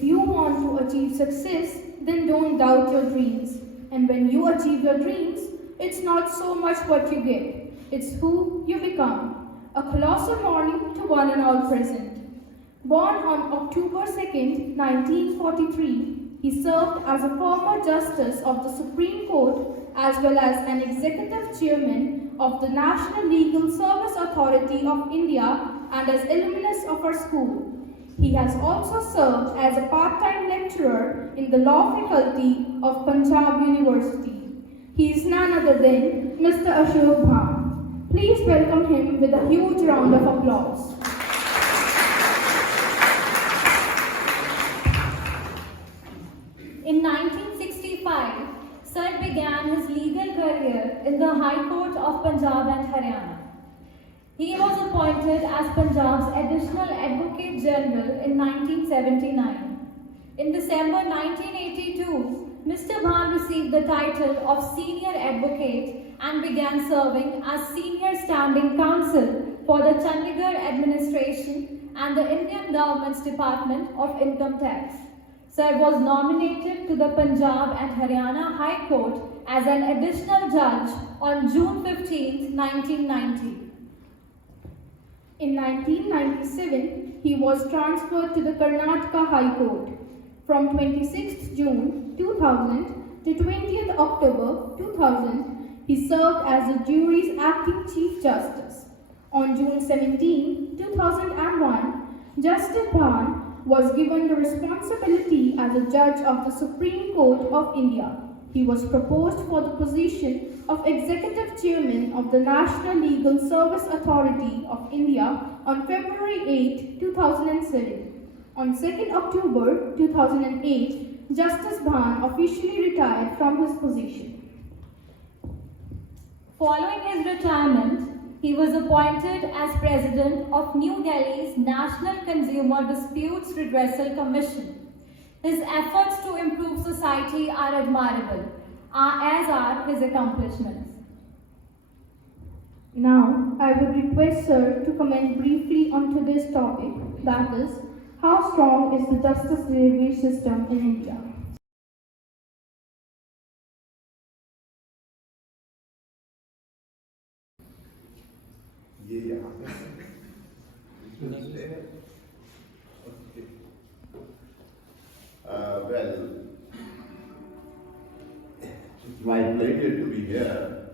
If you want to achieve success, then don't doubt your dreams. And when you achieve your dreams, it's not so much what you get, it's who you become. A colossal morning to one and all present. Born on October 2nd, 1943, he served as a former Justice of the Supreme Court as well as an Executive Chairman of the National Legal Service Authority of India and as alumnus of our school. He has also served as a part-time lecturer in the law faculty of Punjab University. He is none other than Mr. Ashok Bhan. Please welcome him with a huge round of applause. In 1965, Sir began his legal career in the High Court of Punjab and Haryana. He was appointed as Punjab's Additional Advocate General in 1979. In December 1982, Mr. Bhan received the title of Senior Advocate and began serving as Senior Standing Counsel for the Chandigarh Administration and the Indian Government's Department of Income Tax. Sir was nominated to the Punjab and Haryana High Court as an additional judge on June 15, 1990. In 1997, he was transferred to the Karnataka High Court. From 26th June 2000 to 20th October 2000, he served as the jury's acting Chief Justice. On June 17, 2001, Justice Bhan was given the responsibility as a judge of the Supreme Court of India. He was proposed for the position of Executive Chairman of the National Legal Service Authority of India on February 8, 2007. On 2nd October 2008, Justice Bhan officially retired from his position. Following his retirement, he was appointed as President of New Delhi's National Consumer Disputes Redressal Commission. His efforts to improve society are admirable, as are his accomplishments. Now, I would request Sir to comment briefly on today's topic, that is, how strong is the justice delivery system in India? Well, it's my pleasure to be here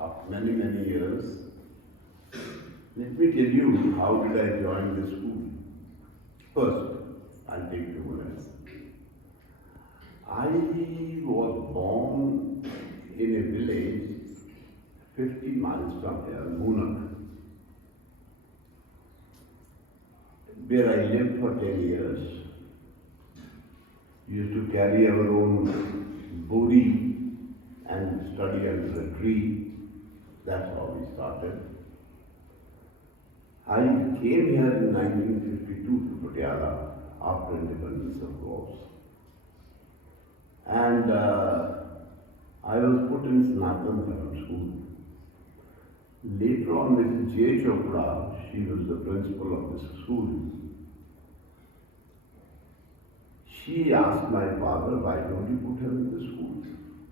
after many, many years. Let me tell you how did I join the school. First, I'll take 2 minutes. I was born in a village 50 miles from here, Munak, where I lived for 10 years. We used to carry our own body and study under a tree. That's how we started. I came here in 1952 to Patiala after independence, of course. And I was put in Sanatan Dharma school. Later on, Mrs. J. Chopra, she was the principal of this school. She asked my father, why don't you put her in the school?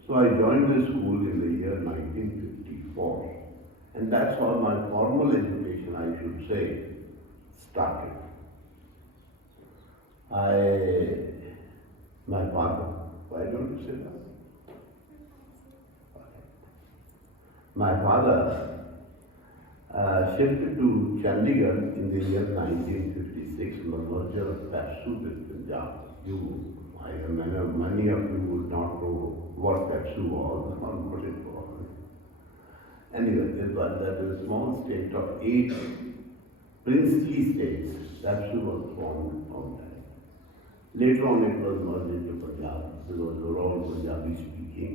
So I joined the school in the year 1954. And that's how my formal education, I should say, started. My father, why don't you say that? My father shifted to Chandigarh in the year 1956 on the merger of Patsu with Punjab. I remember many of you would not know what Patsu was or what it was. Anyway, that is a small state of 8 princely states. Patsu was formed on that. Later on it was merged into Punjab because they were all Punjabi speaking.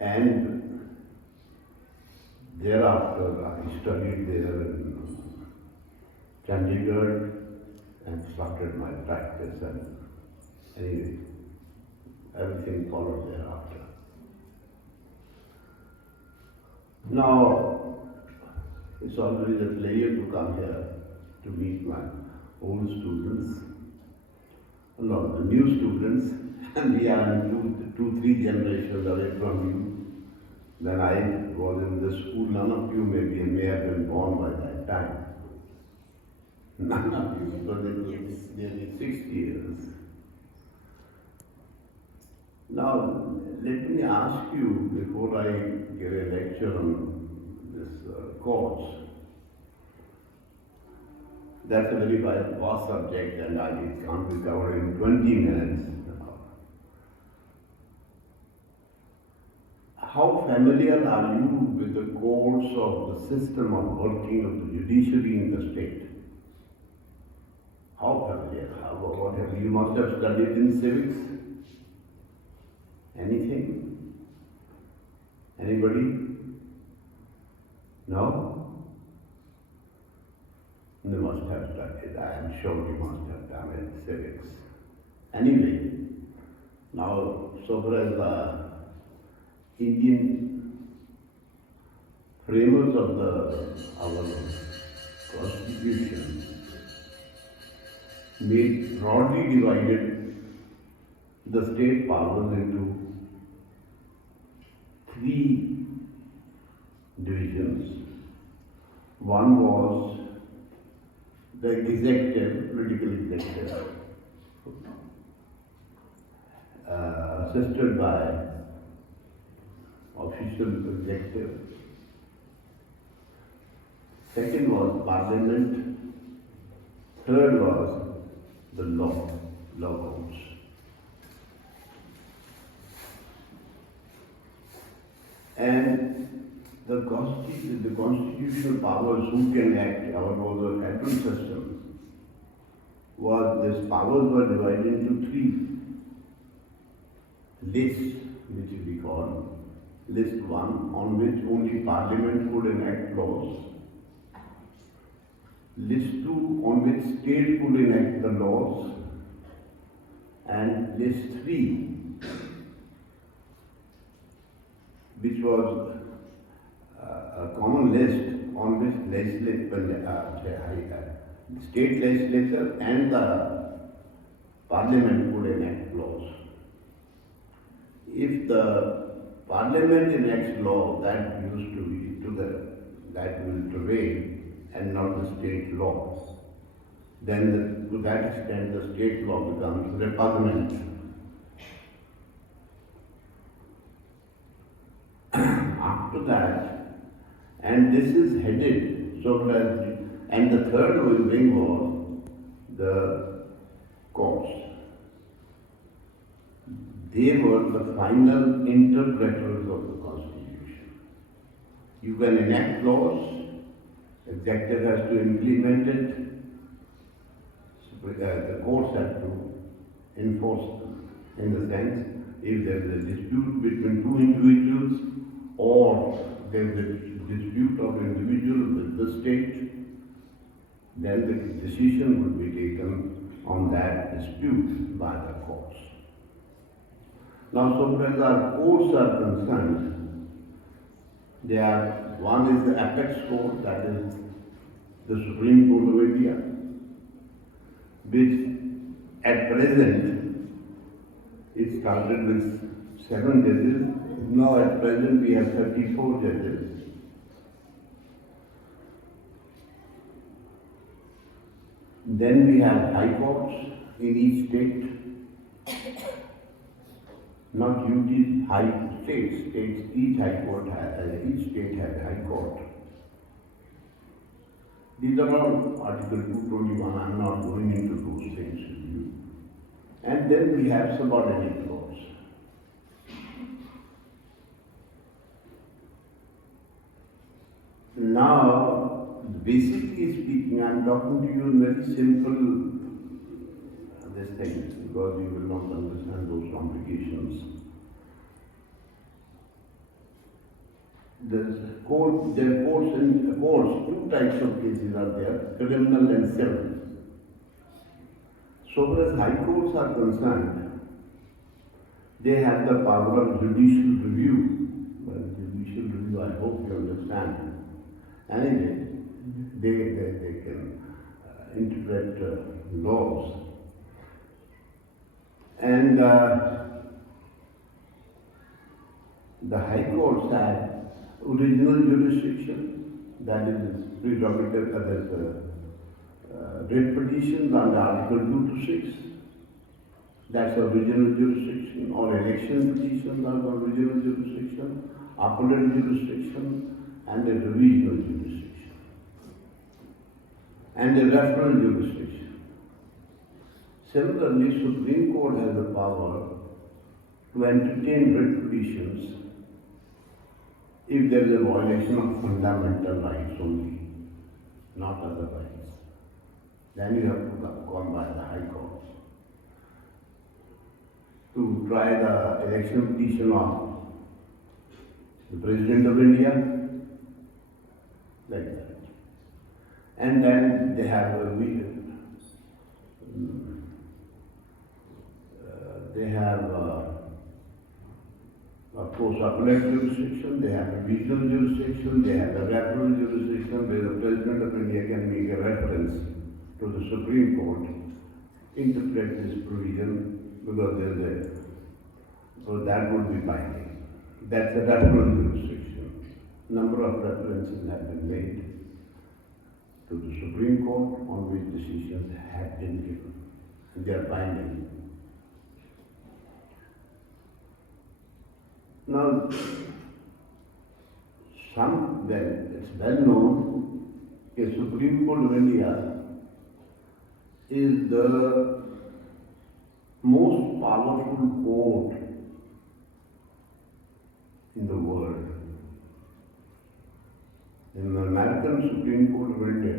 And thereafter I studied there in Chandigarh and started my practice, and anyway, everything followed thereafter. Now, it's always a pleasure to come here to meet my old students No, the new students, and we are two, three generations away from you. When I was in the school, none of you may have been born by that time. None of you, because it was nearly 60 years. Now, let me ask you, before I give a lecture on this course, that's a very vast subject and it can't be covered in 20 minutes. How familiar are you with the course of the system of working of the judiciary in the state? How familiar? What have you must have studied in civics? Anything? Anybody? No? You must have studied. I am sure you must have done it, civics. Anyway, now so far as the Indian framers of our constitution made broadly divided the state powers into three divisions. One was the executive, political executive, assisted by official executive. Second was parliament. Third was the law courts. And the constitutional powers who can act, our was a federal system, these powers were divided into three lists, which we call list one, on which only parliament could enact laws. List two, on which state could enact the laws. And list three, which was a common list on which state legislature and the parliament could enact laws. If the parliament enacts law, that used to be that will prevail and not the state law. Then to that extent the state law becomes repugnant. After that, and this is headed so that, and the third wing was the courts. They were the final interpreters of the Constitution. You can enact laws, executive has to implement it, the courts have to enforce them. In the sense, if there is a dispute between two individuals or there is a dispute of individual with the state, then the decision will be taken on that dispute by the courts. Now, so far as our courts are concerned, one is the apex court, that is the Supreme Court of India, which at present it started with 7 judges. Now at present we have 34 judges. Then we have high courts in each state. Not UTs, states, each state has high court. These are all Article 221, I am not going into those things with you. And then we have subordinate courts. Now, basically speaking, I am talking to you in very simple things, because you will not understand those complications. There are courts, two types of cases are there, criminal and civil. So far as high courts are concerned, they have the power of judicial review. Well, judicial review, I hope you understand. Anyway, they can interpret laws. And the High Courts had original jurisdiction, that is prerogative, writ petitions under Article 2 to 6, that's original jurisdiction, or election petitions under original jurisdiction, appellate jurisdiction, and a revisional jurisdiction, and a referral jurisdiction. Similarly, Supreme Court has the power to entertain writ petitions if there is a violation of fundamental rights only, not other rights. Then you have to come by the High Court to try the election petition of the President of India, like that. And then they have of course, appellate jurisdiction, they have a regional jurisdiction, they have a referral jurisdiction where the President of India can make a reference to the Supreme Court, interpret this provision, because there is so that would be binding. That's a referral jurisdiction. Number of references have been made to the Supreme Court on which decisions have been given, and they are binding. Now, it's well known that Supreme Court of India is the most powerful court in the world. In the American Supreme Court of India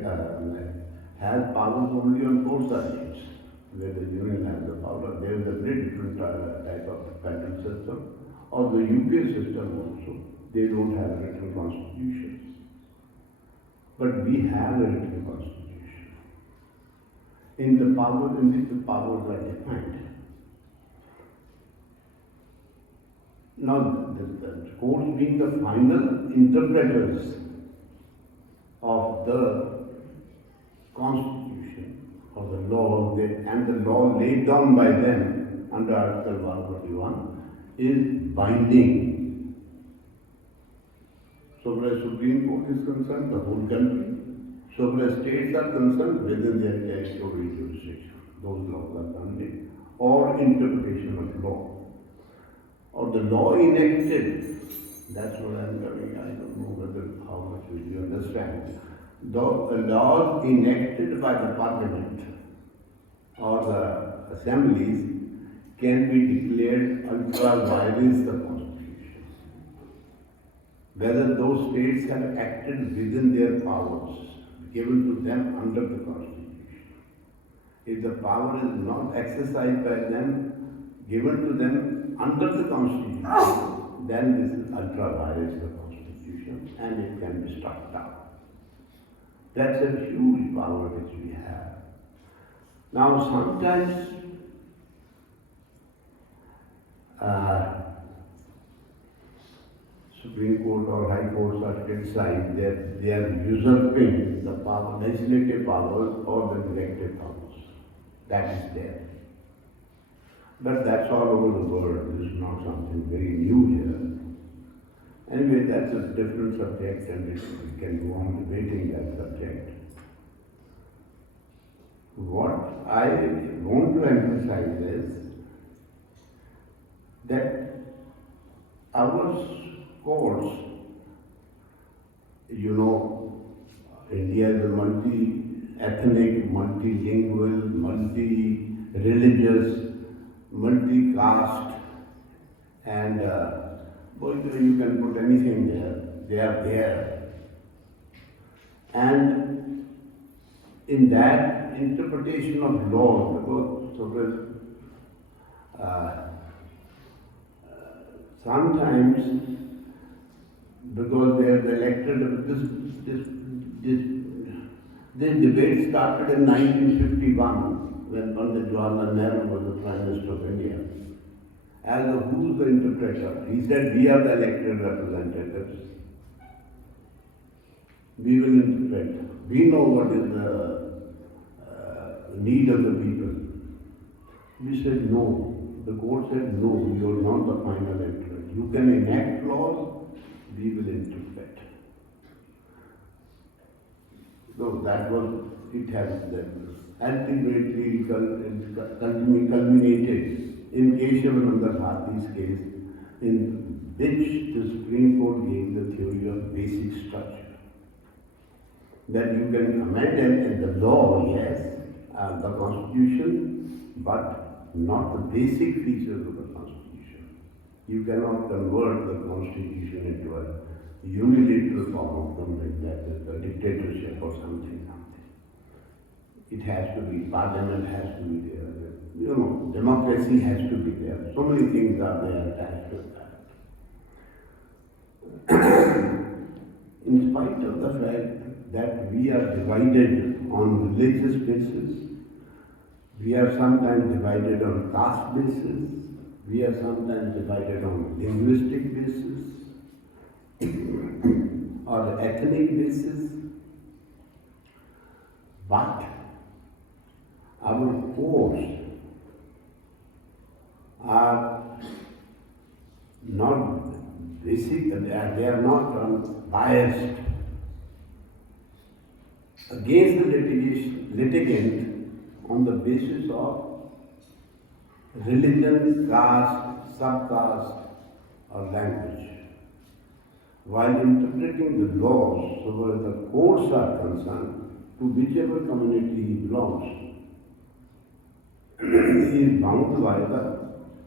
has powers only on four subjects, where the union has the power. There is a very different type of federal system. Or the UK system also, they don't have a written constitution. But we have a written constitution. In which the powers are defined. Now, the courts being the final interpreters of the constitution, of the law, and the law laid down by them under Article 141, is binding. So far as Supreme Court is concerned, the whole country. So far as states are concerned, within their territorial jurisdiction, those laws are binding. Or interpretation of law. Or the law enacted, that's what I'm telling. I don't know how much will you understand. The laws enacted by the Parliament or the assemblies can be declared ultra vires the Constitution. Whether those states have acted within their powers given to them under the Constitution. If the power is not exercised by them, given to them under the Constitution, then this is ultra vires the Constitution and it can be struck down. That's a huge power which we have. Now sometimes Supreme Court or High Courts are criticized that they are usurping the power, legislative powers or the executive powers. That is there. But that's all over the world. This is not something very new here. Anyway, that's a different subject and we can go on debating that subject. What I want to emphasize is that our courts, India is a multi-ethnic, multilingual, multi-religious, multi-caste, and you can put anything there, they are there. And in that interpretation of law, because sometimes, because they have elected, this debate started in 1951 when Pandit Jawaharlal Nehru was the Prime Minister of India. As of who's the interpreter? He said, we are the elected representatives. We will interpret. We know what is the need of the people. We said, no, The court said, no, you are not the final entrant. You can enact laws, we will interpret. So that was, it has ultimately culminated in Keshavananda Bharati's case, in which the Supreme Court gave the theory of basic structure. That you can amend in the law, yes, the constitution, but not the basic features of the constitution. You cannot convert the constitution into a unilateral form of government, that is a dictatorship or something. It has to be, parliament has to be there, democracy has to be there. So many things are there attached to that. In spite of the fact that we are divided on religious basis, we are sometimes divided on caste basis, we are sometimes divided on linguistic basis or ethnic basis, but our courts are not basic, they are not biased against the litigant on the basis of religion, caste, subcaste or language. While interpreting the laws, so far as the courts are concerned, to whichever community he belongs, he is bound by the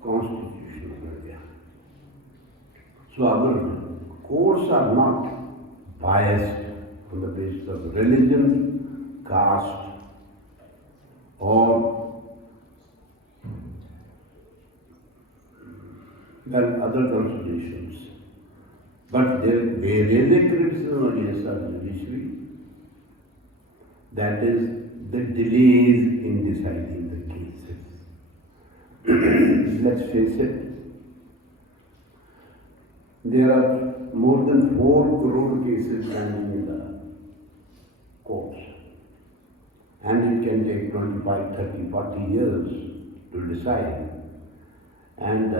Constitution of India. So our courts are not biased on the basis of religion, caste, or other considerations. But there is a criticism against our judiciary, that is the delays in deciding the cases. Let's face it, there are more than 4 crore cases pending in the courts, and it can take 25, 30, 40 years to decide. And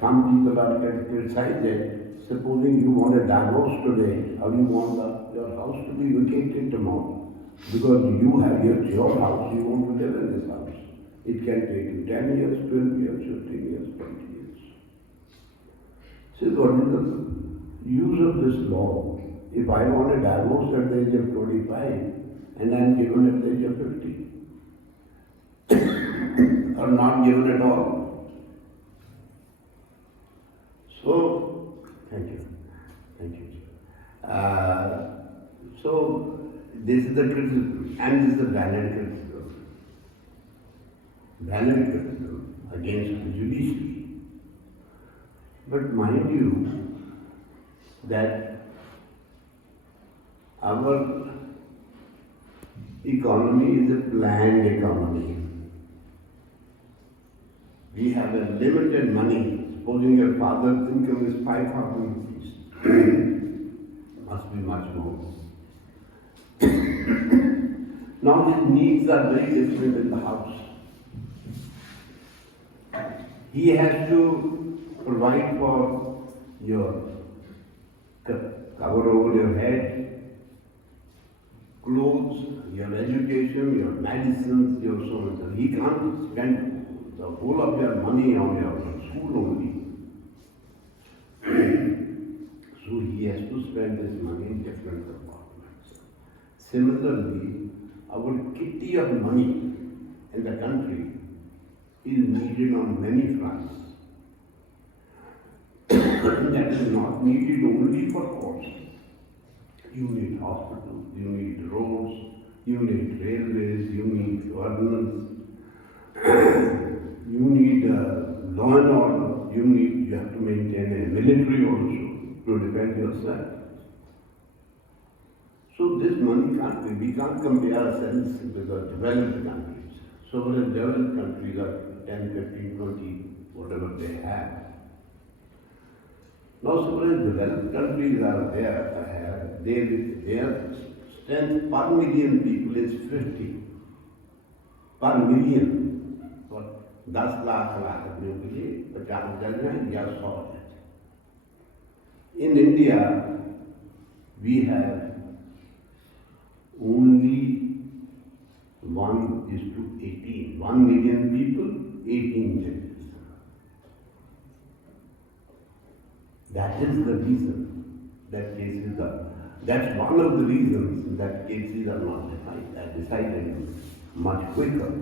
some people are criticized. Supposing you want a divorce today, or you want your house to be vacated tomorrow, because you have your house, you want to live in this house. It can take you 10 years, 12 years, 15 years, 20 years. So what is the use of this law? If I want a divorce at the age of 25 and I am given at the age of 50, or not given at all. So, thank you. So, this is the criticism, and this is the valid criticism. Valid criticism against the judiciary. But mind you, that our economy is a planned economy. We have a limited money. Supposing your father's income is 5,000 rupees, must be much more. Now his needs are very different in the house. He has to provide for your cover over your head, clothes, your education, your medicines, your so on and so. He can't spend the whole of your money on your school only. So he has to spend this money in different compartments. Similarly, our kitty of money in the country is needed on many fronts. That is not needed only for courts. You need hospitals, you need roads, you need railways, you need governance, you need law and order, you have to maintain a military also to defend yourself. So this money we can't compare ourselves with the developed countries. So the developed countries are 10, 15, 20, whatever they have. Now, so many developed countries are there, their strength per million people is 50. Per million. 10 lakh आदमियों के लिए 50 जज हैं या 100 जज। In India, we have only 1:18. 1 million people, 18 judges. That is the reason that cases are. That's one of the reasons that cases are not decided much quicker.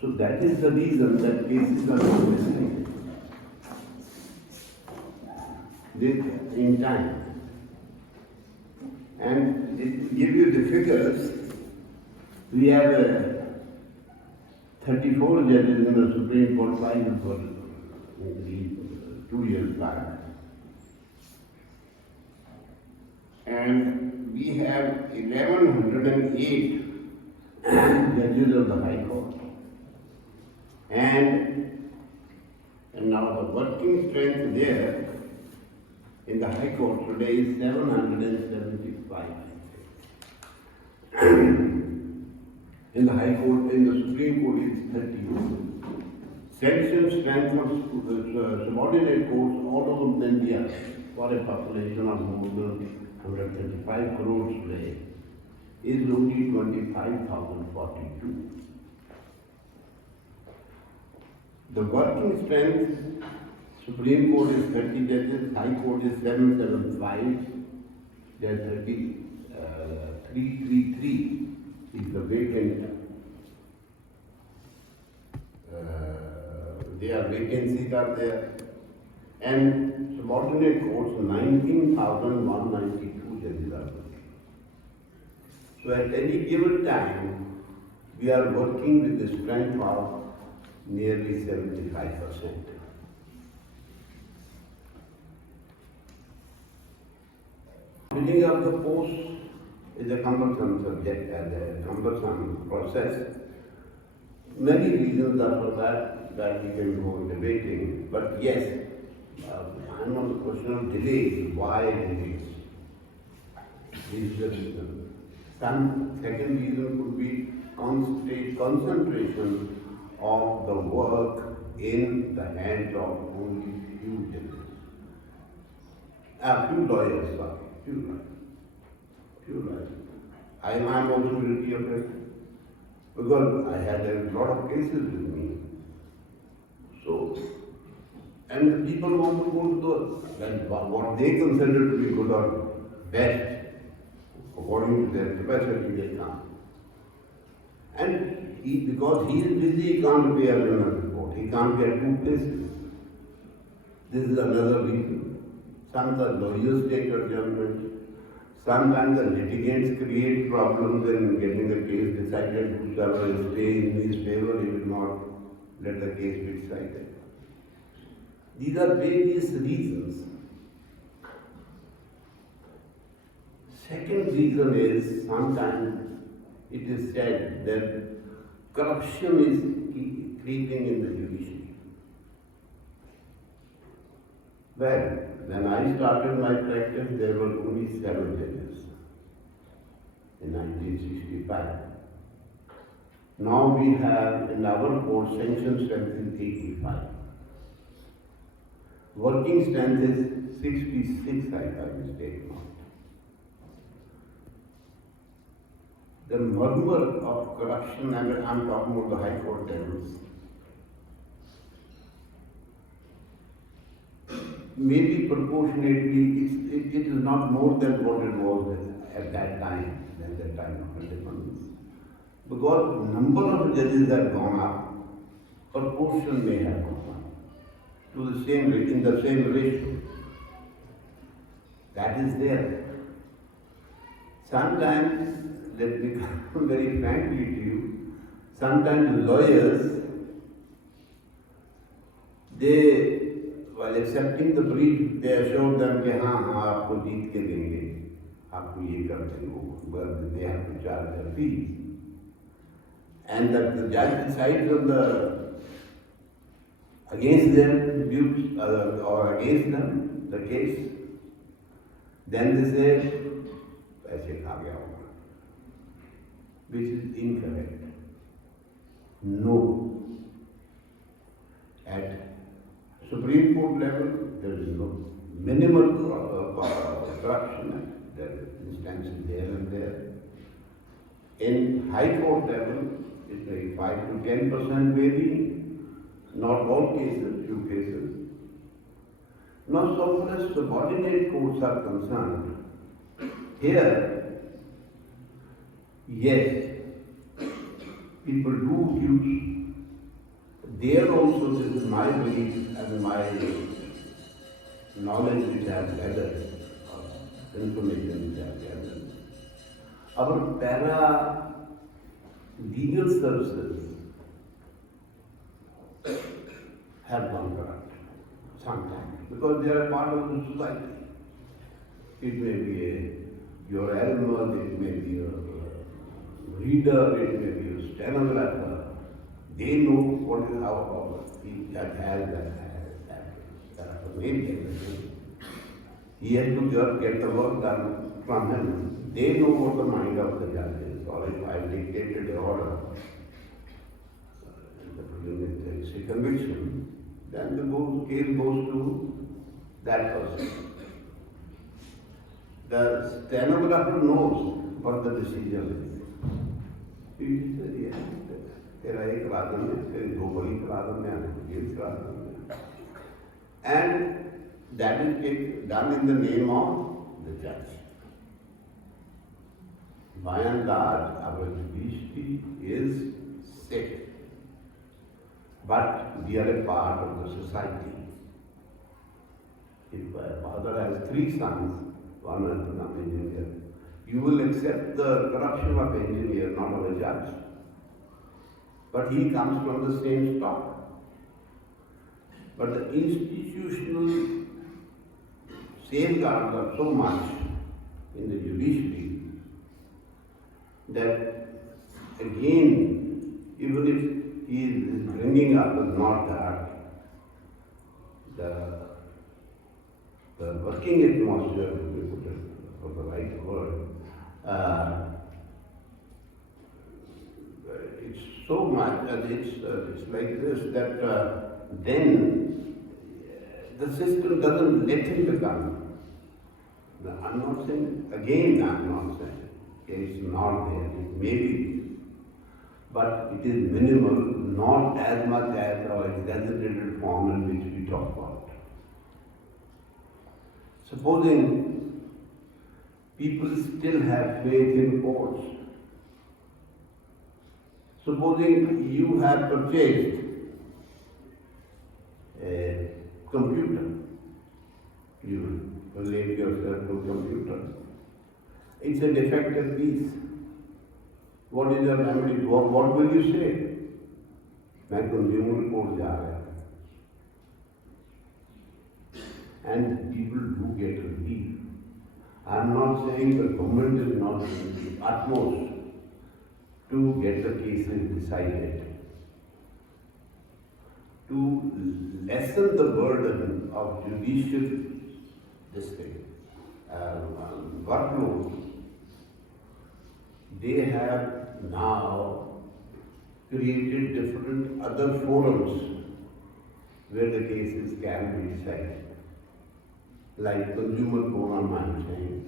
So that is the reason that cases are not decided in time. And to give you the figures, we have 34 judges in the Supreme Court, 5 were 2 years back. And we have 1108 judges of the High Court. And now the working strength there in the High Court today is 775. In the High Court, in the Supreme Court is 31. Sanction strength of subordinate courts all over India for a population of more than 135 crores today is only 25,042. The working strength, Supreme Court is 30 judges, High Court is 775, there are 333 is the vacant. Their vacancies are there. And subordinate courts, 19,192 judges are working. So at any given time, we are working with the strength of nearly 75%. Filling up the post is a cumbersome subject and a cumbersome process. Many reasons are for that we can go debating. But yes, I'm on the question of delays. Why delays? Is the reason. Some second reason could be concentration of the work in the hands of only few judges. Few lawyers, sorry. Few lawyers. I am also guilty of it because I had a lot of cases with me. So, and the people want to go to those, what they consider to be good or best, according to their capacity, they come. And because he is busy, he can't appear in a report. He can't get 2 places. This is another reason. Sometimes the lawyers take adjournment. Sometimes the litigants create problems in getting the case decided. Whoever will stay in his favor, he will not let the case be decided. These are various reasons. Second reason is sometimes it is said that corruption is creeping in the judiciary. Well, when I started my practice, there were only 7 judges in 1965. Now we have in our court sanction strength is 85. Working strength is 66, I mistake not. The murmur of corruption, and I'm talking about the High Court levels, maybe proportionately, it is not more than what it was at that time, at that time of independence. Because the number of judges have gone up, proportion may have gone up to the same rate, in the same ratio. That is there. Sometimes, let me come very frankly to you, sometimes lawyers, they, while accepting the brief, they assure them that आपको जीत के देंगे, आपको ये कर देंगे, but they have to charge their fees. And that the judge decides on the against their views or against them, the case. Then they say, ऐसे खा गया होगा, which is incorrect. No. At Supreme Court level, there is no minimal corruption. There are instances there and there. In High Court level, it may be 5 to 10% varying. Not all cases, few cases. Now, so far as subordinate courts are concerned, here, yes, people do use. There also, this is my belief and my knowledge which I have gathered, information which I have gathered. Our para legal services have gone corrupt sometimes because they are part of the society. It may be your alumnus, it may be a reader, it may be a stenographer. They know what is our that has that maybe he has to just get the work done from him. They know what the mind of the judge is, or if I dictated the order, there is a conviction, then the case goes to that person. The stenographer knows what the decision is. He says, yes, तेरा एक राजन है, तेरे दो बड़ी राजन है, एक राजन है. And that is done in the name of the judge. By and large, our judiciary is safe. But we are a part of the society. If a father has 3 sons, one has become engineer, you will accept the corruption of engineer, not of a judge. But he comes from the same stock. But the institutional safeguards are so much in the judiciary that again, even if he is bringing up the not that the working atmosphere, to be put it for the right word, it's so much, it's like this, that then the system doesn't let him become. I'm not saying, again I'm not saying, it's not there, it may be, but it is minimal, not as much as our exaggerated form in which we talk about. Supposing people still have faith in courts, supposing you have purchased a computer, you relate yourself to a computer. It's a defective piece. What is your remedy? What will you say? मैं consumer court जा रहा हूँ. And people do get relief. I'm not saying the government is not doing the utmost to get the cases decided, to lessen the burden of judicial workload. They have now created different other forums where the cases can be decided, like consumer forum I'm saying,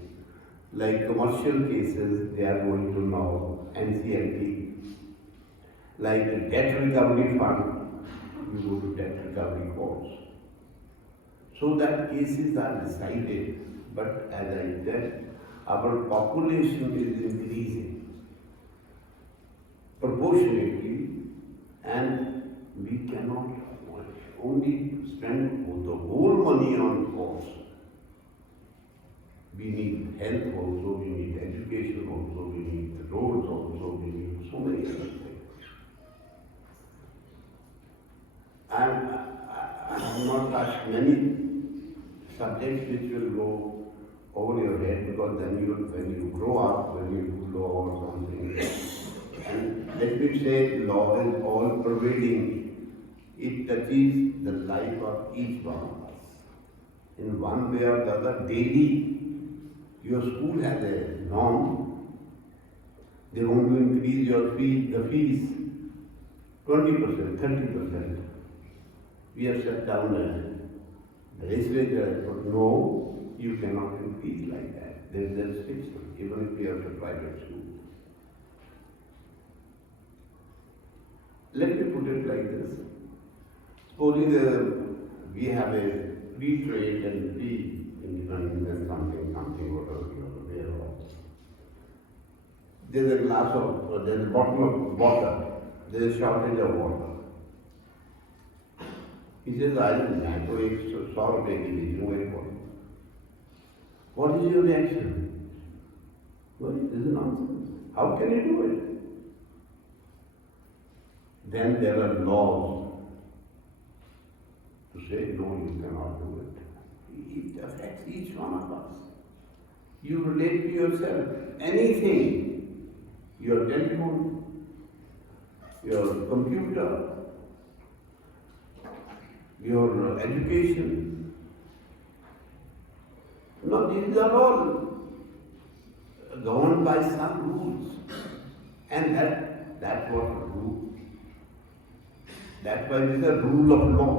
like commercial cases they are going to now NCLT, like the debt recovery fund, you go to debt recovery courts. So that cases are decided, but as I said, our population is increasing proportionately, and we cannot only spend the whole money on courts. We need health also, we need education also, we need the roads also, we need so many other things. And I have not touched many subjects which will go over your head, because then when you grow up, when you do law or something, and let me say law is all pervading. It touches the life of each one of us in one way or the other daily. Your school has a norm. They want to increase the fees 20%, 30%. We have shut down the legislature, but no, you cannot increase like that. There is a restriction, even if you have a private school. Let me put it like this. Supposing we have a free trade and free independence and something, whatever you are aware of. There's a there's a bottle of water. There's a shortage of water. He says, I तो एक 100 रुपए की लीजिए एक bottle. What is your reaction? Well, this is nonsense. How can you do it? Then there are laws to say, no, you cannot do it. It affects each one of us. You relate to yourself. Anything, your telephone, your computer, your education. No, these are all governed by some rules. And that's what a rule. That's why it is a rule of law.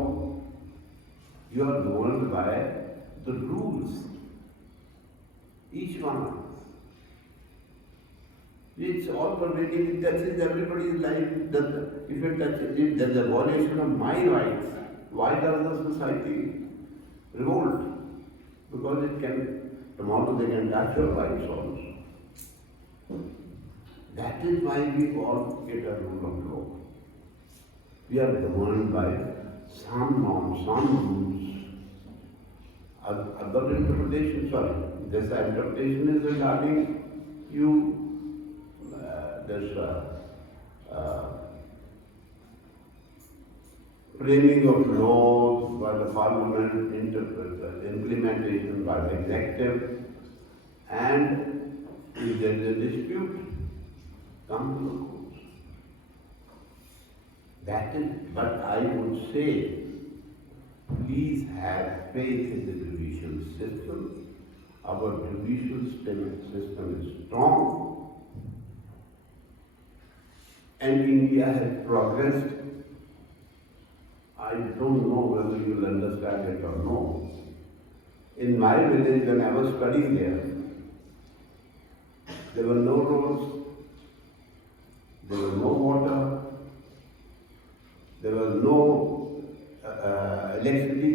You are governed by the rules. Each one of us. It's all pervading, it touches everybody's life. If it touches it, there's a violation of my rights. Why does the society revolt? Because it can, tomorrow they can touch your rights also. That is why we all get a rule of law. We are governed by some norms, some rules. Other interpretation, this interpretation is regarding you, framing of laws by the parliament, implementation by the executive, and if there is a dispute, come to the courts. That is, but I would say, please have faith in the judicial system. Our judicial system is strong, and India has progressed. I don't know whether you will understand it or no. In my village, when I was studying there were no roads, there was no water, there was no electricity,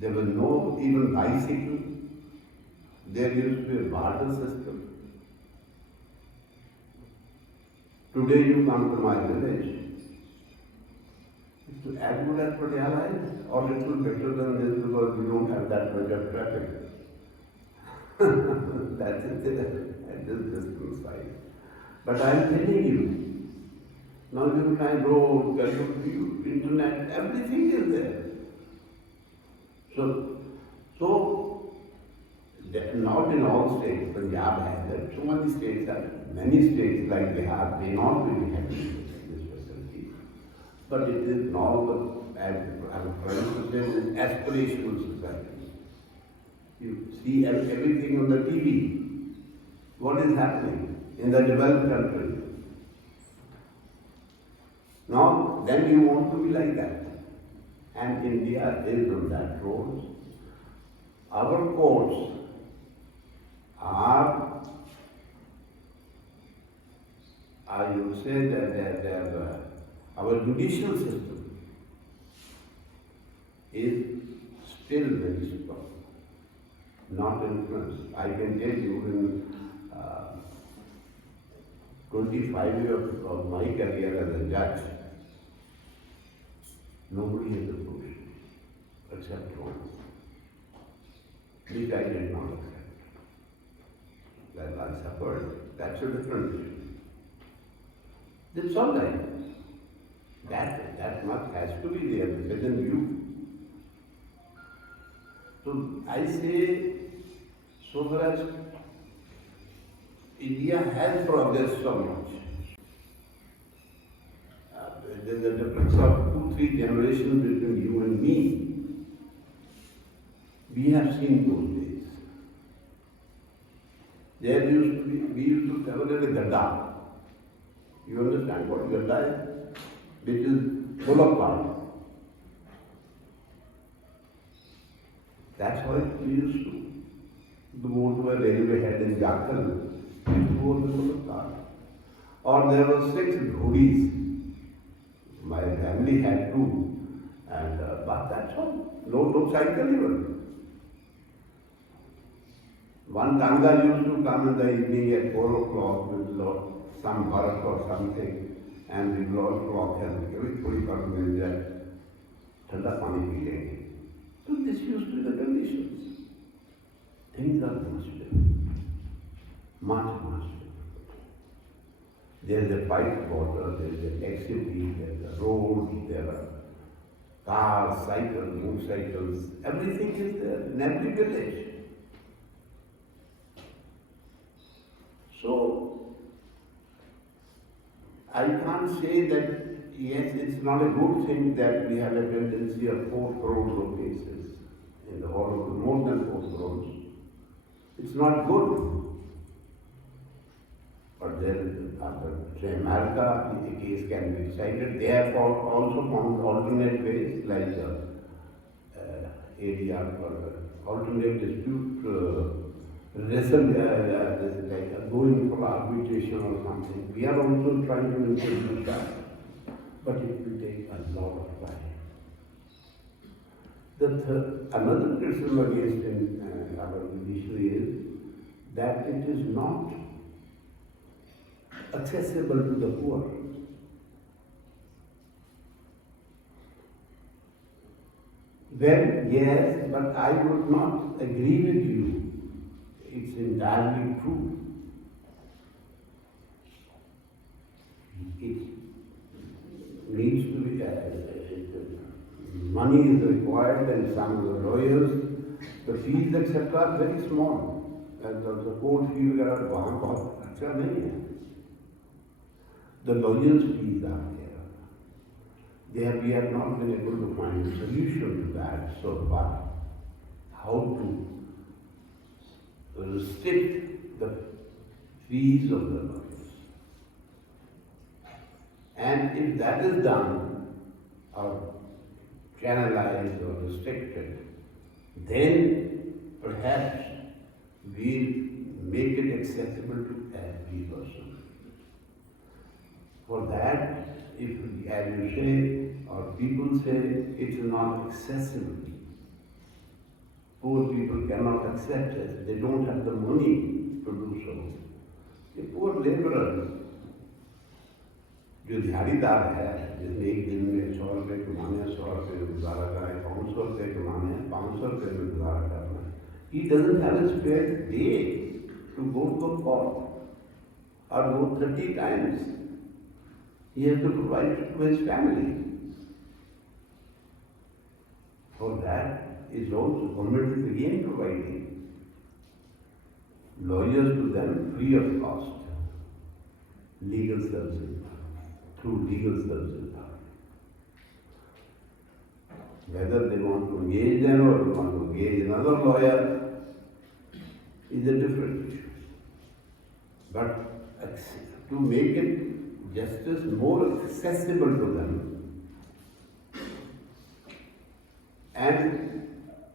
there was no even bicycle. There used to be a barter system. Today you come to my village. It's as good as Patiala is, or little better than this because we don't have that much of traffic. That is at this distance side. But I am telling you, now you can road, internet, everything is there. So not in all states, Punjab has that. So many states have, many states like Bihar may not be having this facility. But it is now the, as I'm trying to say, aspirational society. You see everything on the TV. What is happening in the developed countries? Now, then you want to be like that. And India is on that road. Our courts are, I would say that our judicial system is still very strong, not influenced. I can tell you in 25 years of my career as a judge, nobody has approached except one, which I did not accept. Well, I suffered. That's a different issue. It's all right. That much has to be there within you. So I say, so far as India has progressed so much. There's a difference of 2-3 generations between you and me. We have seen those days. We used to travel in a gadda. You understand what gadda is? Which is full of cars. That's how we used to go to a railway head in Jharkhand. We used to go with full of cars. Or there were 6 ghodis. My family had 2. And but that's all. No cycle even. One Ganga used to come in the evening at 4 o'clock with some work or something, and we blow clock and everybody come in that thanda pani pee lenge. So this used to be the conditions. Things are much different. Much different. There is a pipe water, there is electricity, there is a road, there are cars, cycles, motorcycles, everything is there in every village. So, I can't say that, yes, it's not a good thing that we have a tendency of 4 crore cases in the whole of more than 4 crores. It's not good. But there is say America, the case can be decided. They have also found alternate ways like ADR for alternate dispute like going for arbitration or something. We are also trying to introduce that, but it will take a lot of time. Another criticism against our judiciary is that it is not accessible to the poor. Well, yes, but I would not agree with you. It's entirely true. It needs to be, money is required, and some of the lawyers, the fees etc. are very small. And the court fee वगैरह वहाँ बहुत अच्छा नहीं है. The lawyers' fees are there. We have not been able to find a solution to that so far. How to restrict the fees of the lawyers. And if that is done, or channelized or restricted, then perhaps we'll make it accessible to every person. For that, if, as you say, or people say, it's not accessible. Poor people cannot accept it. They don't have the money to do so. The poor laborer, जो दिहाड़ीदार है, जिसने एक दिन में 100 रुपये कमाने हैं, 100 रुपये में गुजारा करें, 500 रुपये कमाने हैं, 500 रुपये में गुजारा करना है. He doesn't have a spare day to go to court or go 30 times. He has to provide it to his family. For that is also government is again providing lawyers to them free of cost, legal services, through legal services. Whether they want to engage them or they want to engage another lawyer is a different issue. But to make it justice more accessible to them, and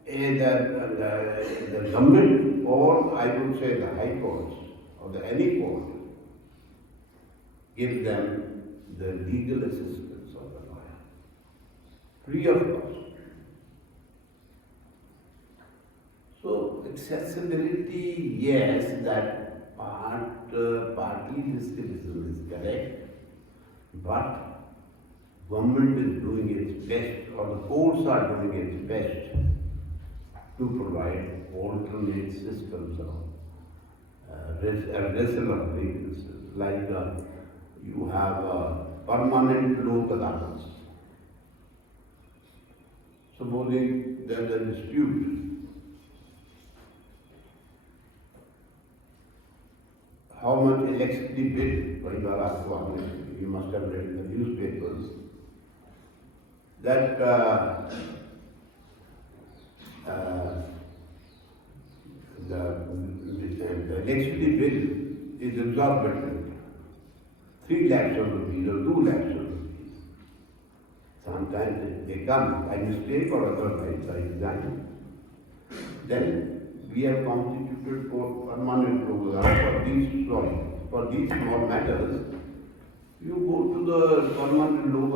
the government, or I would say the high courts or any court, give them the legal assistance of the lawyer, free of cost. So accessibility, yes, that partly this criticism is correct, but government is doing its best, or the courts are doing its best to provide alternate systems of wrestle of grievances. Like you have permanent lok adalats. Supposing there is a dispute, how much electricity bill, you must have read in the newspapers, that electricity bill is exorbitant. 3 lakhs of rupees or 2 lakhs of rupees. Sometimes they come by mistake or otherwise by design. Then we have constituted for permanent program for these small matters. You go to the permanent law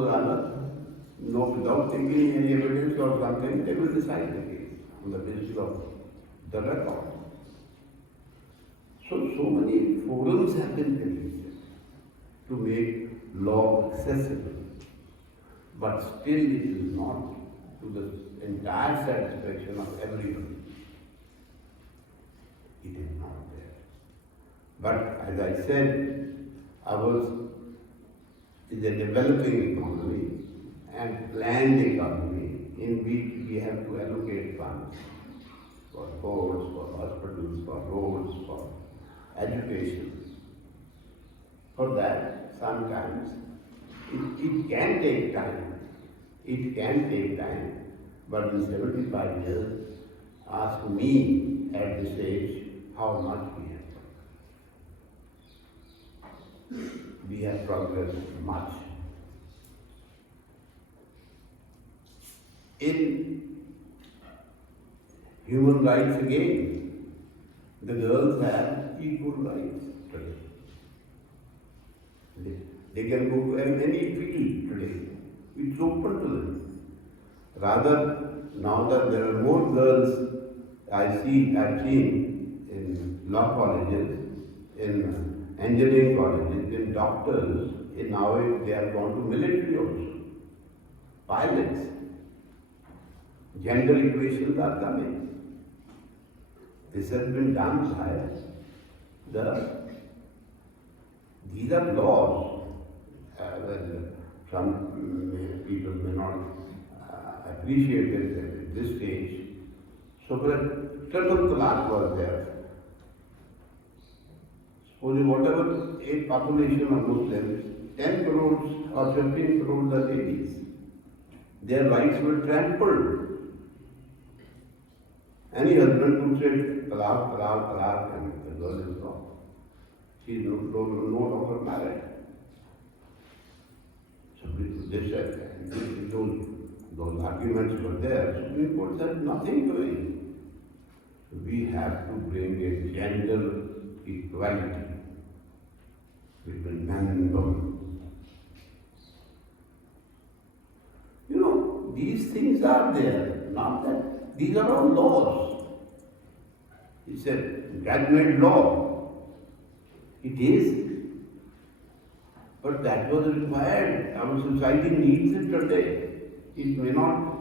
no, without taking any evidence or something, they will decide the case on the basis of the record. So many forums have been created to make law accessible, but still it is not to the entire satisfaction of everyone. It is not there. But as I said, ours is a developing economy and planned economy in which we have to allocate funds for courts, for hospitals, for roads, for education. For that, sometimes it can take time. It can take time. But in 75 years, ask me at this age how much we have. We have progressed much. In human rights again, the girls have equal rights today. They can go to any field today. It's open to them. Rather, now that there are more girls I've seen in law colleges, in engineering colleges, in doctors, now they have gone to military also. Pilots. Gender equations are coming. This has been done by these are laws. Some people may not appreciate it at this stage. So that triple talaq was there. Suppose whatever a population of Muslims, 10 crores or 15 crores are ladies. Their rights were trampled. Any husband would say, talaq, talaq, talaq, and the girl is gone. She is no longer married. So this and those arguments were there. Supreme Court said nothing to it. We have to bring a gender equality between man and woman. These things are there, not that these are all laws. It's a God-made law. It is. But that was required. Our society needs it today. It may not,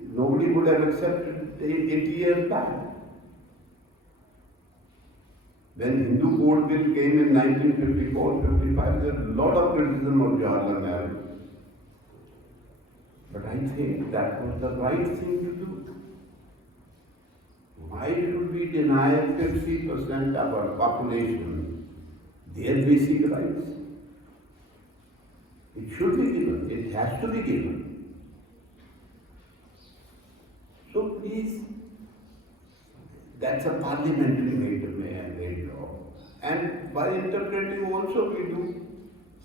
nobody would have accepted it 80 years back. When Hindu Code Bill came in 1954-55, there was a lot of criticism of Jawaharlal Nehru. But I think that was the right thing to do. Why should we deny 50% of our population their basic rights? It should be given. It has to be given. So please, that's a parliamentary made law. And by interpreting also we do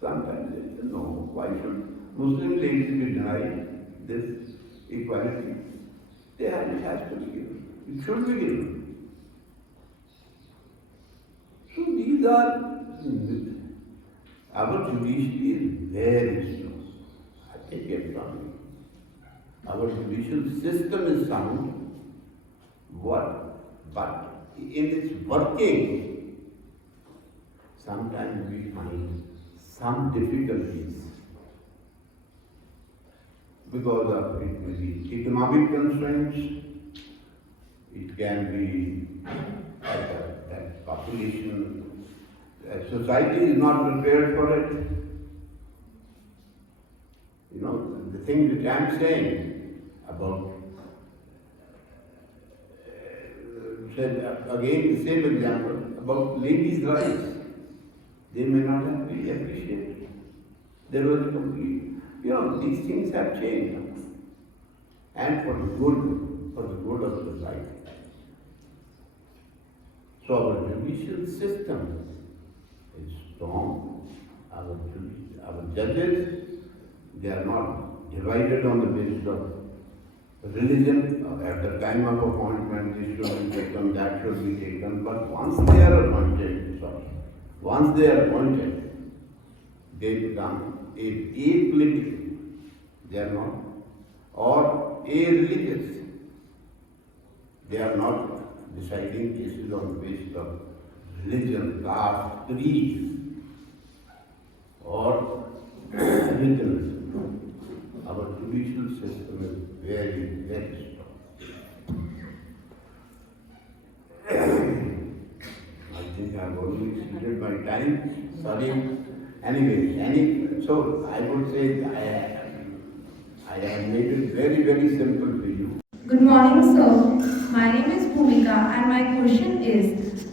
sometimes say, no, why should Muslim ladies be denied this equality? It has to be given. It should be given. So these are, our judiciary is very slow. I take it from you. Our judicial system is sound. But in its working, sometimes we find some difficulties because of it may be economic constraints, it can be that population, society is not prepared for it. The thing which I am saying about, again the same example, about ladies' rights, they may not have appreciated it. There was a complete, these things have changed. And for the good of society. So our judicial system is strong. Our judges, they are not divided on the basis of religion. At the time of appointment, this should be taken, that should be taken. But once they are appointed, they become apolitical. They are not, or a-religious. They are not deciding cases on the basis of religion, caste, creed, or religion. Our judicial system is very, very strong. I think I have already exceeded my time. Sorry. So I would say I have made it very, very simple for you. Good morning, sir. My name is Bhumika, and my question is: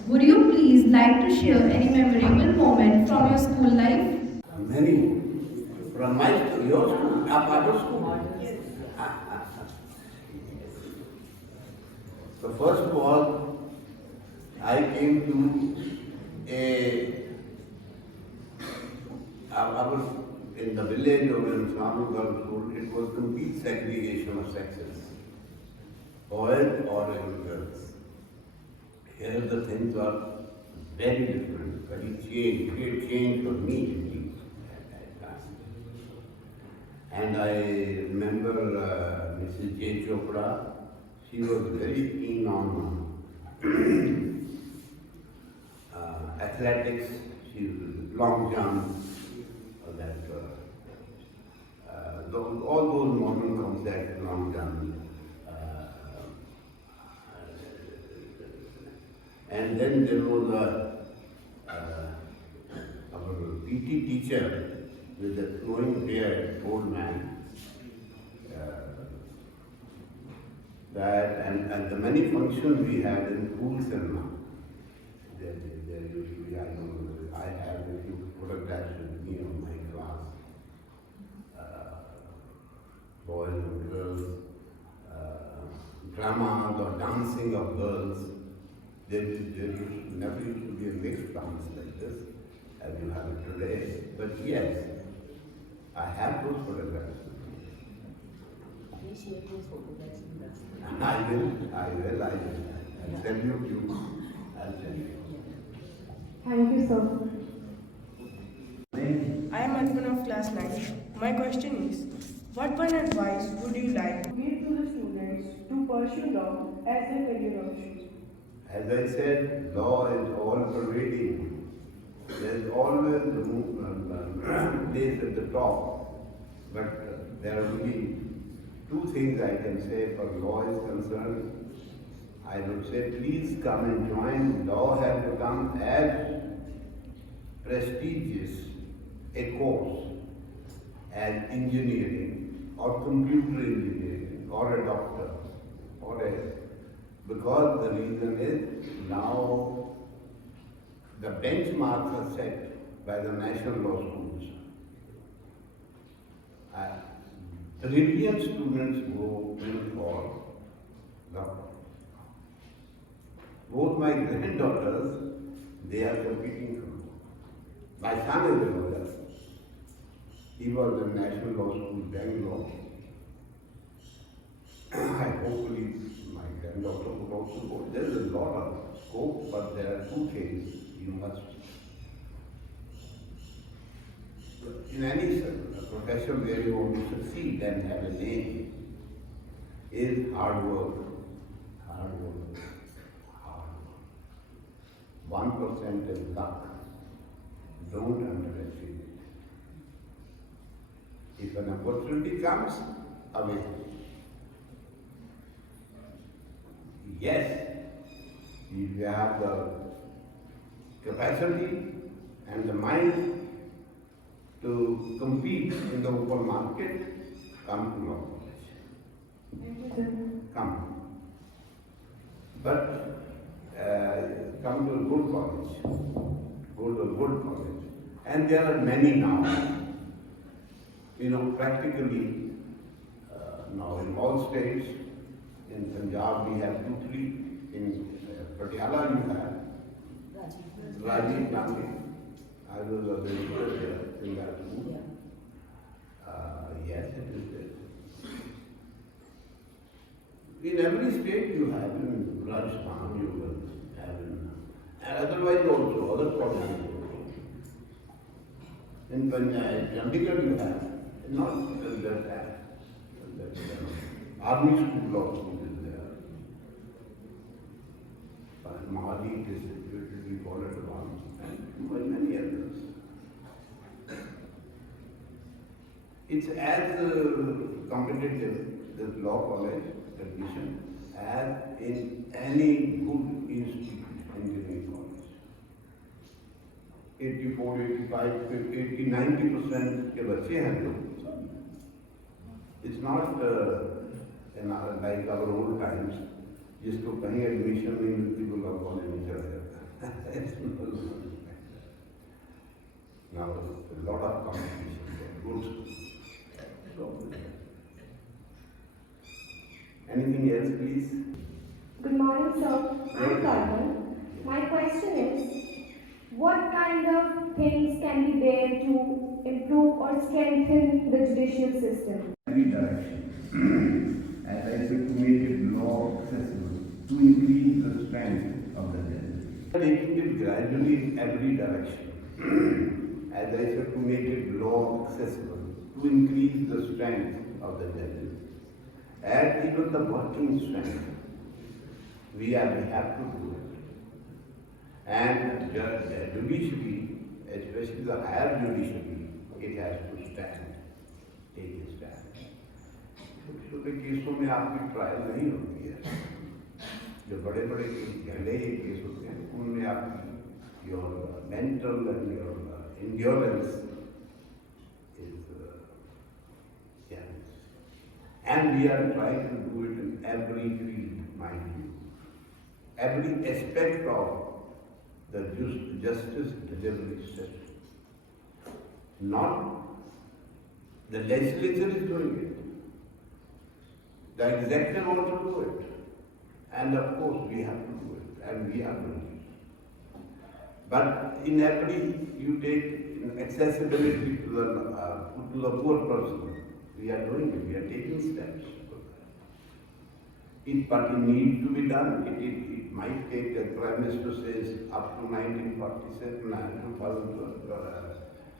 would you please like to share any memorable moment from your school life? Many from my school, your school, our school. So first of all, I came to our in the village or in Islamic girls' school, it was complete segregation of sexes, boys or girls. Here the things are very different, great change for me indeed at that time. And I remember Mrs. J. Chopra, she was very keen on athletics, she was long jump, all those modern concepts, long jump. And then there was our PT teacher with a flowing beard, old man. That and the many functions we had in schools and now. There usually, I have a few photographs with me of my class. Boys and girls, drama or dancing of girls. There never used to be a mixed dance like this, as you have it today. But yes, I have those photographs. I will. I'll send you. I'll send you. Thank you, sir. I am Arpan of class 9. My question is, what one advice would you like to give to the students to pursue law as their career option? As I said, law is all pervading. There's always the place at the top. But there are only two things I can say for law is concerned. I would say please come and join. Law has become as prestigious a course as engineering or computer engineering or a doctor or a, because the reason is now the benchmarks are set by the national law schools. Brilliant students go in for law. Both my granddaughters, they are competing for law. My son is a lawyer. He was in National Law School, Bangalore. Hopefully my granddaughter would also go. There is a lot of scope, but there are two things you must. In any profession where you want to succeed and have a name, is hard work. Hard work. Hard work. 1% is luck. Don't underestimate it. If an opportunity comes, away. Yes, if you have the capacity and the mind to compete in the open market, come to law college. Come. But come to a good college. Go to a good college. And there are many now. Practically now in all states, in Punjab we have 2, 3, in Patiala you have, Rajiv Gandhi. I was a visitor there in that room. Yes, it is there. In every state you have, in Rajasthan you will have, and otherwise also, other provinces also. In Chandigarh you have, not that army school also is there. But Mahadi it is situated, we call it one, and many others. It's as competitive, this law college admission, as in any good institute, engineering college. 84, 85, 80, 90% के बच्चे हैं जो. It's not like our old times, जिसको कहीं admission नहीं मिलती वो law college में चला जाता है. Now a lot of competition there, good. So, anything else, please? Good morning, sir. I'm Karman. My question is, what kind of things can be there to improve or strengthen the judicial system? Every direction. As I said, to make it law accessible, to increase the strength of the judge. Taking it gradually in every direction. As I said, to make it law accessible, to increase the strength of the judges. And even the working strength, we have to do it. And judiciary, especially the higher judiciary, it has to stand, take a stand. छोटे केसों में आपकी trial नहीं होती है. जो बड़े बड़े गहरे केस होते हैं, उनमें आपकी your mental and your endurance is challenged. And we are trying to do it in every field, mind you. Every aspect of the justice delivery system. Not the legislature is doing it. The executive also do it. And of course we have to do it. And we are doing it. But in every, you take accessibility to the poor person. We are doing it. We are taking steps. But it needs to be done. It might take, the Prime Minister says, up to 1947,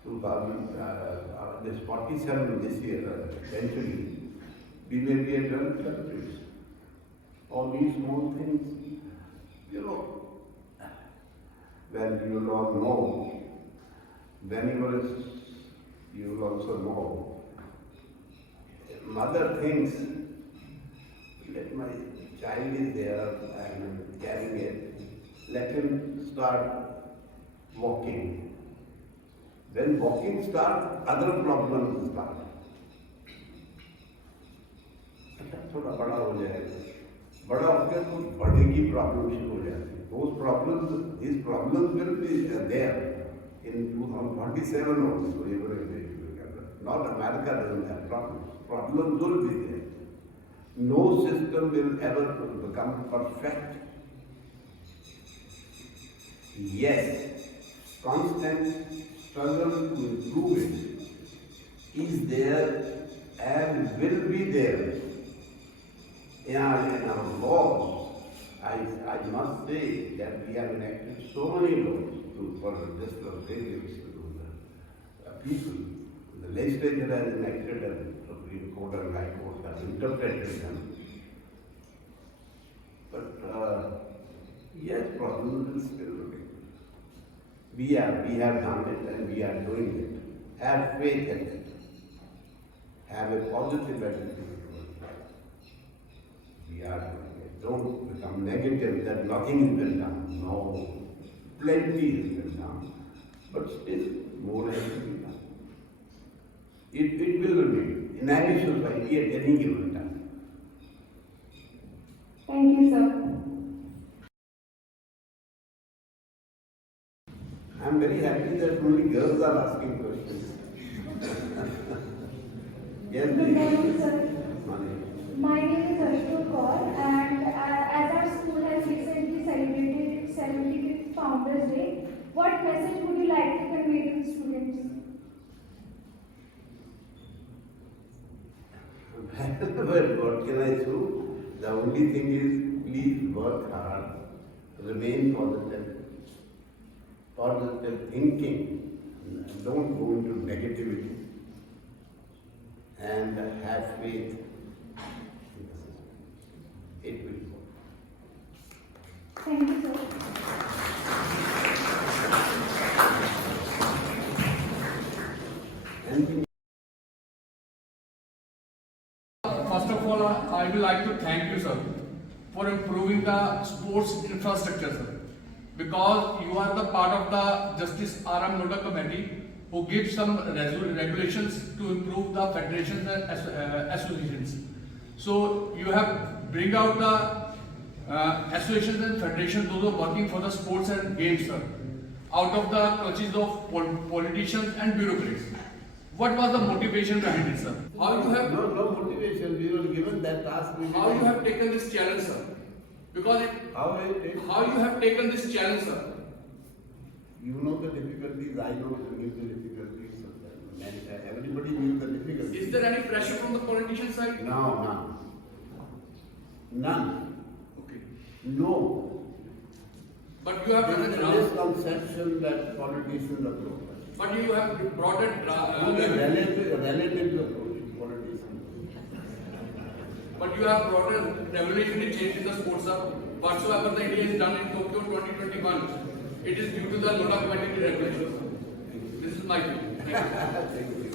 2000, this 47 this year, eventually, we may be a developed countries. All these small things, you know, when you don't know, whenever you will also know. Mother thinks, let my child is there and carrying it, let him start walking. When walking starts, other problems start. अच्छा थोड़ा बड़ा हो जाएगा, बड़ा होकर कुछ बड़े की प्रॉब्लम शुरू हो जाती है. Those problems, these problems will be there in 2047 also. Not America doesn't have problems. Problems will be there. No system will ever become perfect. Yes, constant struggle to improve it is there and will be there. In our laws, I must say that we have enacted so many laws for just the various people. The legislature has enacted and Supreme Court and High Court have interpreted them. But yes, problems will still remain. We have done it and we are doing it. Have faith in it. Have a positive attitude towards it. We are doing it. Don't become negative that nothing has been done. No, plenty has been done. But still, more has to be done. It will remain in any society at any given time. Thank you, sir. I am very happy that only girls are asking questions. Yes, Good morning, sir. Mani. My name is Ashok Bhan, and as our school has recently celebrated its 75th Founders Day, what message would you like to convey to the students? Well, what can I do? The only thing is, please work hard, remain positive thinking, don't go into negativity, and have faith. It will work. Thank you, sir. Anything? First of all, I would like to thank you, sir, for improving the sports infrastructure, sir. Because you are the part of the Justice RM Noda Committee who gives some regulations to improve the federations and associations. So you have bring out the associations and federations, those are working for the sports and games, sir, out of the clutches of politicians and bureaucrats. What was the motivation behind it, sir? How you have No motivation. We were given that task. how you have taken this challenge, sir? Because How you have taken this challenge, sir? You know the difficulties. I know the difficulties. And everybody knew the difficulties. Is there any pressure from the politician side? No, none. Okay. No. But you have done There it is a now. misconception that politicians approach. But you have brought it. Only relative approach politicians. But you have brought a revolutionary change in the sports, sir. Whatsoever the India is done in Tokyo 2021, it is due to the Noda Committee regulations. This is my view. Thank you.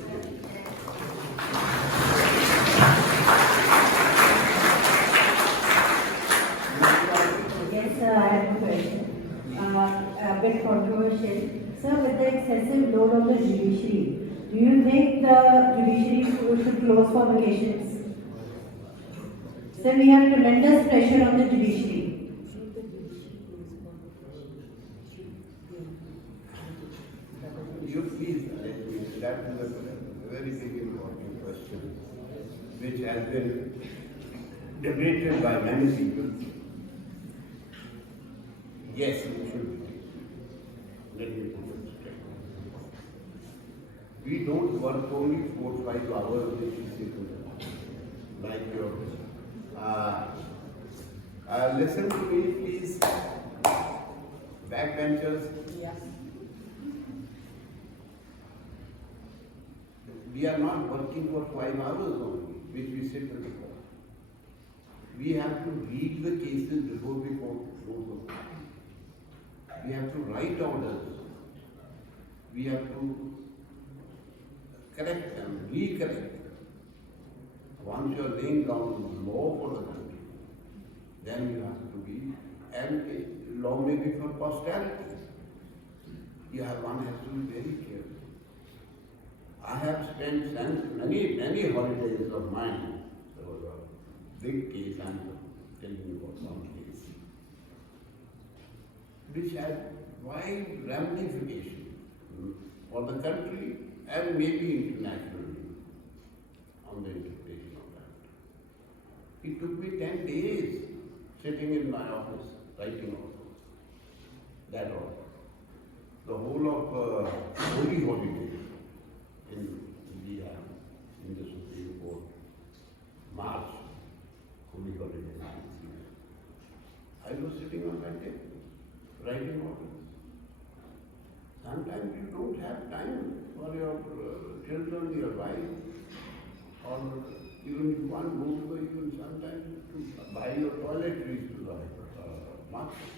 Yes, sir, I have a question. A bit controversial. Sir, with the excessive load on the judiciary, do you think the judiciary should close for vacations? Sir, we have tremendous pressure on the judiciary. You please, that is a very big important question, which has been debated by many people. Yes, it should be. Let me put it straight. We don't work only 4-5 hours, which is like your. Listen to me, please. Backbenchers. We are not working for 5 hours only, which we sit and record. We have to read the cases before we go to them. We have to write orders. We have to correct them, recorrect them. Once you are laying down the law for the country, then you have to be, and law may be for posterity. One has to be very careful. I have spent many holidays of mine. There was a big case, I'm telling you about one case, which had wide ramification for the country and maybe internationally on the interpretation of that. It took me 10 days sitting in my office writing orders. That order. The whole of holy holidays in India, in the Supreme Court, March, holy holiday. I was sitting on my table, writing orders. Sometimes you don't have time for your children, your wife, or even if you want to go to the, even sometimes to buy your toiletries to the market.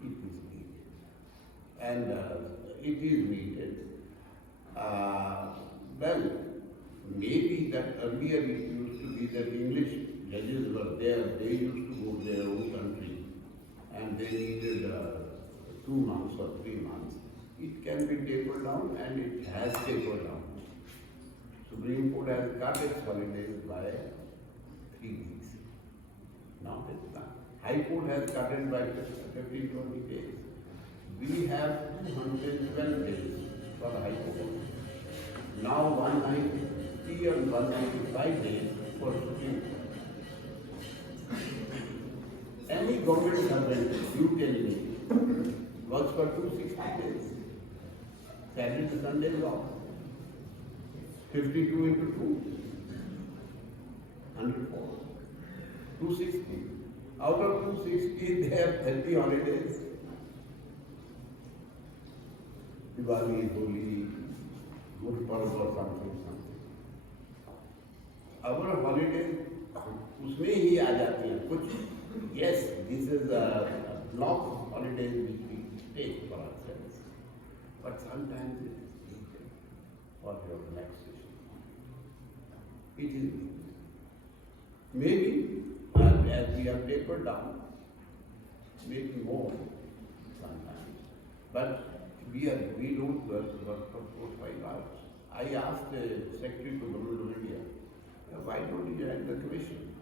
It is needed. And it is needed. Well, maybe that earlier it used to be that English judges were there, they used to go to their own country and they needed 2 months or 3 months. It can be tapered down and it has tapered down. Supreme Court has cut its holidays by 3 weeks. Now it's done. High Court has cut it by 15-20 days. We have 212 days for the High Court. Now 190 and 195 days for Supreme Court. Any government servant, you tell me, works for 260 days. Saturday to Sunday is off. 52 into 2. 104. 260. Out of 260, they have 30 holidays. Diwali, Holi, Good Parv or something. Our holidays, उसमें ही आ जाते हैं कुछ. Yes, this is a block of holidays which we take for ourselves. But sometimes it is needed for your relaxation. It is needed. Maybe as we have tapered down, maybe more sometimes. But we don't work for 4-5 hours. I asked the Secretary to Government of India, why don't you join the commission?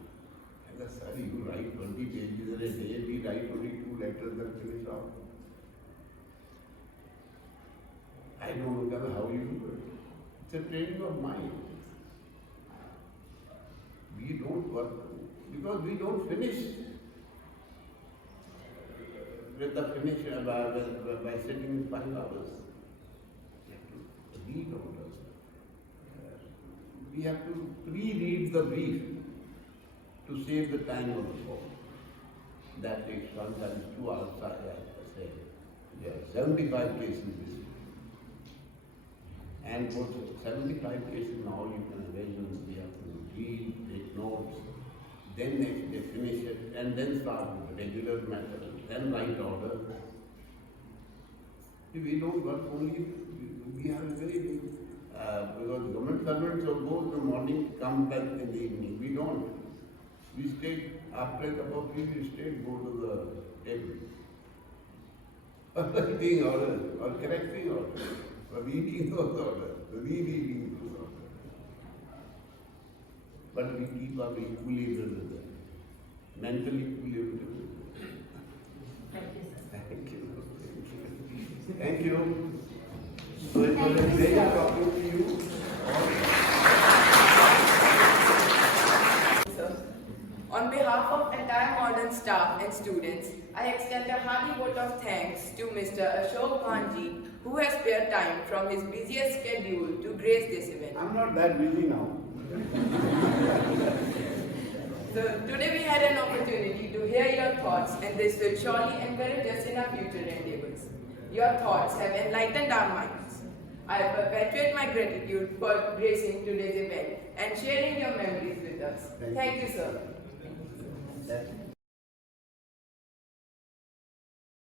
And I said, sir, you write 20 pages in a day, we write only 2 letters and finish off. I don't know how you do it. It's a training of mind. We don't work because we don't finish with the finish by sitting in 5 hours. We don't. We have to pre-read the brief to save the time of the call. That takes sometimes 2 hours. I say, yeah, 75 cases this week. And for 75 cases now you can imagine we have to read, take notes, then next day finish it, and then start with the regular method, then write order. We don't work only, we are very because government servants will go in the morning, come back in the evening. We don't. We stay after a cup of tea, we stay, go to the table. Or writing orders, or correcting orders, or reading those orders, rereading those orders. But we keep our equilibrium, mental equilibrium. Thank you, sir. Thank you. Thank you. So it was a pleasure talking to you. On behalf of entire modern staff and students, I extend a hearty vote of thanks to Mr. Ashok Bhan, who has spared time from his busiest schedule to grace this event. I'm not that busy now. So today we had an opportunity to hear your thoughts, and this will surely encourage us in our future endeavors. Your thoughts have enlightened our minds. I perpetuate my gratitude for gracing today's event and sharing your memories with us. Thank you, sir.